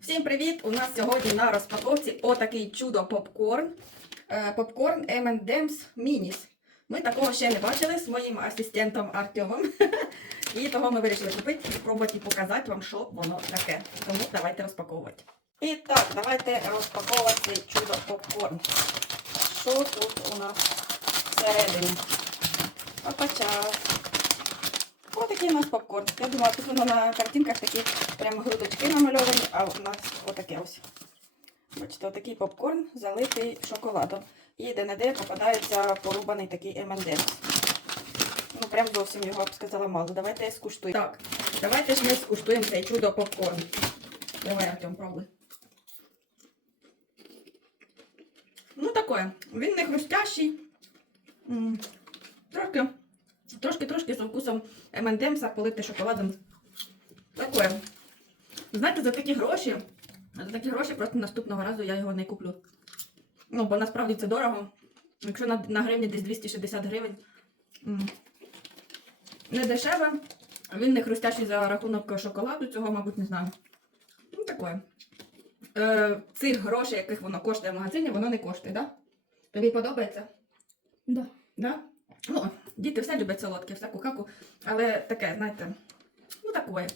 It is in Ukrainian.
Всім привіт! У нас сьогодні на розпаковці отакий чудо попкорн. Е, Попкорн M&M's Minis. Ми такого ще не бачили з моїм асистентом Артемом. І того ми вирішили купити, спробувати і показати вам, що воно таке. Тому давайте розпаковувати. І так, давайте розпаковувати чудо попкорн. Що тут у нас всередині? Опача. Такий у нас попкорн. Я думала, тут воно на картинках такі прямо грудочки намальовані, а у нас отаке ось. Бачите, отакий попкорн залитий шоколадом. І де-не-де попадається порубаний такий M&M's. Ну, прям зовсім його, я б сказала, мало. Давайте скуштуємо. Так, давайте ж ми скуштуємо цей чудо попкорн. Давай, Артем, пробуй. Ну, таке. Він не хрустящий. М, Трошки, трошки-трошки з вкусом M&M's полити шоколадом. Таке. Знаєте, за такі гроші, за такі гроші просто наступного разу я його не куплю. Ну, бо насправді це дорого. Якщо на, на гривні десь 260 гривень. Не дешеве. Він не хрустящий за рахунок шоколаду, цього, мабуть, не знаю. Ну, таке. Е, цих грошей, яких воно коштує в магазині, воно не коштує, так? Да? Тобі подобається? Да. Да? Ну, діти все люблять солодке, всяку каку, але таке, знаєте, ну такое.